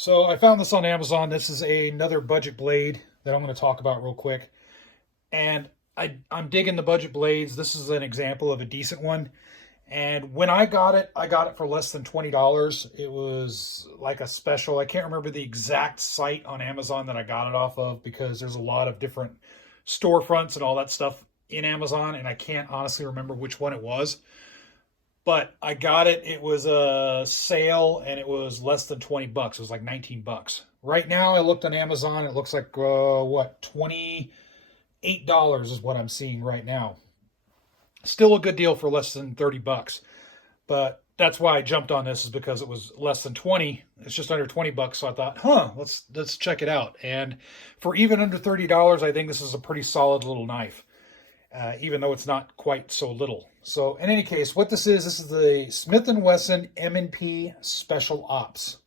So I found this on Amazon. This is another budget blade that I'm going to talk about real quick. And I'm digging the budget blades. This is an example of a decent one. And when I got it for less than $20. It was like a special. I can't remember the exact site on Amazon that I got it off of because there's a lot of different storefronts and all that stuff in Amazon. And I can't honestly remember which one it was. But I got it. It was a sale and it was less than 20 bucks. It was like 19 bucks. Right now, I looked on Amazon. It looks like, what, $28 is what I'm seeing right now. Still a good deal for less than 30 bucks. But that's why I jumped on this, is because it was less than 20. It's just under 20 bucks. So I thought, let's check it out. And for even under $30, I think this is a pretty solid little knife. Even though it's not quite so little. So in any case, what this is the Smith & Wesson M&P Special Ops.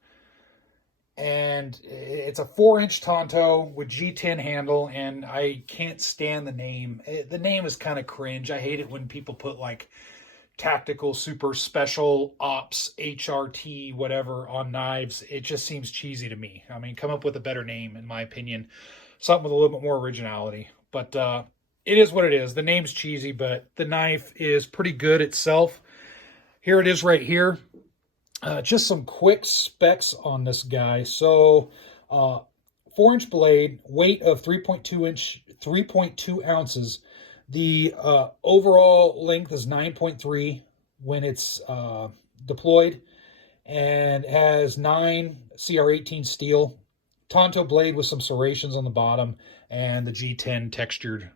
And it's a 4-inch Tanto with G10 handle, and I can't stand the name. The name is kind of cringe. I hate it when people put like tactical, super special ops, HRT, whatever on knives. It just seems cheesy to me. I mean, come up with a better name, in my opinion. Something with a little bit more originality. But it is what it is. The name's cheesy, but the knife is pretty good itself. Here it is right here. Just some quick specs on this guy. So, 4-inch blade, weight of 3.2 ounces. The overall length is 9.3 when it's deployed, and has 9 CR18 steel. Tanto blade with some serrations on the bottom, and the G10 textured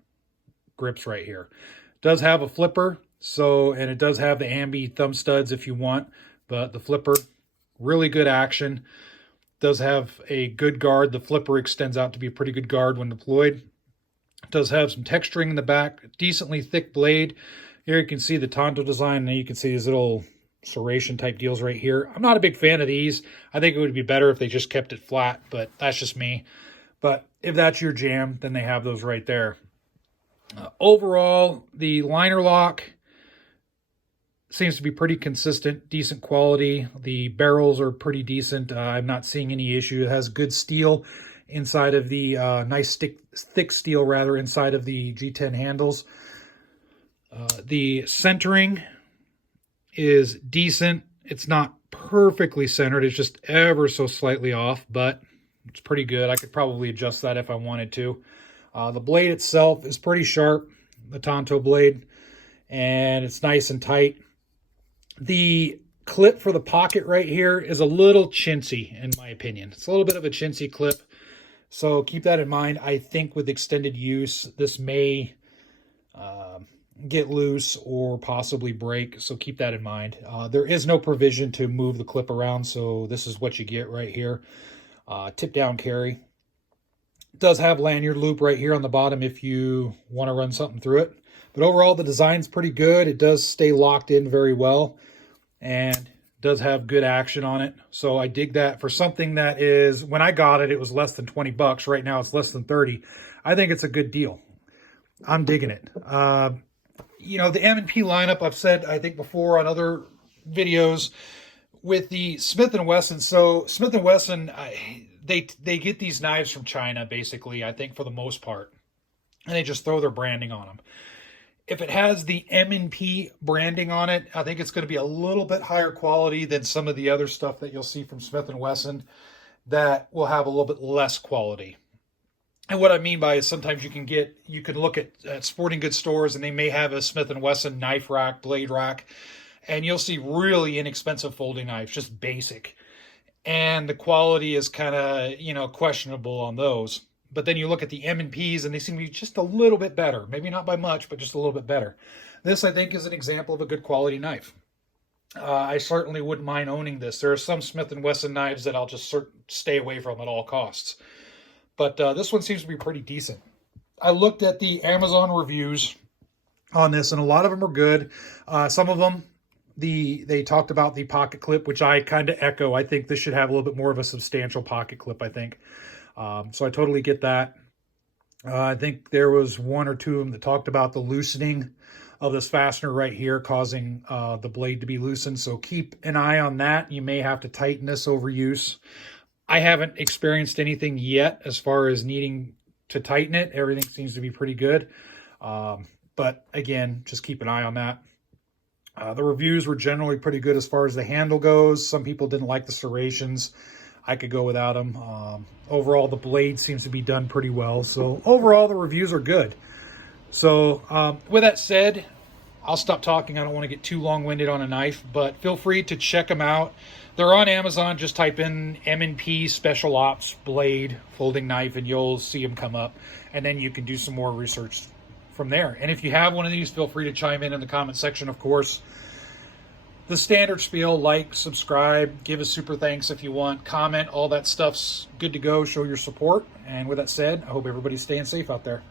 grips right here. It does have a flipper, and it does have the ambi thumb studs if you want, but the flipper, really good action. Does have a good guard. The flipper extends out to be a pretty good guard when deployed. It does have some texturing in the back, decently thick blade. Here you can see the Tanto design, and you can see these little serration type deals right here. I'm not a big fan of these. I think it would be better if they just kept it flat, but that's just me. But if that's your jam, then they have those right there. Overall, the liner lock seems to be pretty consistent, decent quality. The barrels are pretty decent. I'm not seeing any issue. It has good steel inside of the thick steel rather inside of the G10 handles. The centering is decent. It's not perfectly centered. It's just ever so slightly off, but it's pretty good. I could probably adjust that if I wanted to. The blade itself is pretty sharp, the Tanto blade, and it's nice and tight. The clip for the pocket right here is a little chintzy, in my opinion. It's a little bit of a chintzy clip, so keep that in mind. I think with extended use, this may get loose or possibly break, so keep that in mind. There is no provision to move the clip around, so this is what you get right here. Tip down carry. It does have lanyard loop right here on the bottom if you want to run something through it. But overall, the design's pretty good. It does stay locked in very well, and does have good action on it. So I dig that for something that is, when I got it, it was less than 20 bucks. Right now, it's less than 30. I think it's a good deal. I'm digging it. You know, the M&P lineup, I've said, I think before on other videos, with the Smith & Wesson. So Smith & Wesson, they get these knives from China, basically, I think, for the most part. And they just throw their branding on them. If it has the M&P branding on it, I think it's going to be a little bit higher quality than some of the other stuff that you'll see from Smith & Wesson that will have a little bit less quality. And what I mean by is sometimes you can look at sporting goods stores, and they may have a Smith & Wesson knife rack, blade rack, and you'll see really inexpensive folding knives, just basic. And the quality is kind of, questionable on those. But then you look at the M&Ps, and they seem to be just a little bit better. Maybe not by much, but just a little bit better. This, I think, is an example of a good quality knife. I certainly wouldn't mind owning this. There are some Smith & Wesson knives that I'll just stay away from at all costs. But this one seems to be pretty decent. I looked at the Amazon reviews on this, and a lot of them are good. Some of them, they talked about the pocket clip, which I kind of echo. I think this should have a little bit more of a substantial pocket clip, I think. So I totally get that. I think there was one or two of them that talked about the loosening of this fastener right here causing the blade to be loosened. So keep an eye on that. You may have to tighten this over use. I haven't experienced anything yet as far as needing to tighten it. Everything seems to be pretty good. But again, just keep an eye on that. The reviews were generally pretty good as far as the handle goes. Some people didn't like the serrations. I could go without them. Overall, the blade seems to be done pretty well. So overall, the reviews are good. So with that said, I'll stop talking. I don't want to get too long-winded on a knife, but feel free to check them out. They're on Amazon. Just type in M&P Special Ops Blade Folding Knife, and you'll see them come up. And then you can do some more research from there. And if you have one of these, feel free to chime in the comment section, of course. The standard spiel: like, subscribe, give a super thanks if you want, comment, all that stuff's good to go. Show your support. And with that said, I hope everybody's staying safe out there.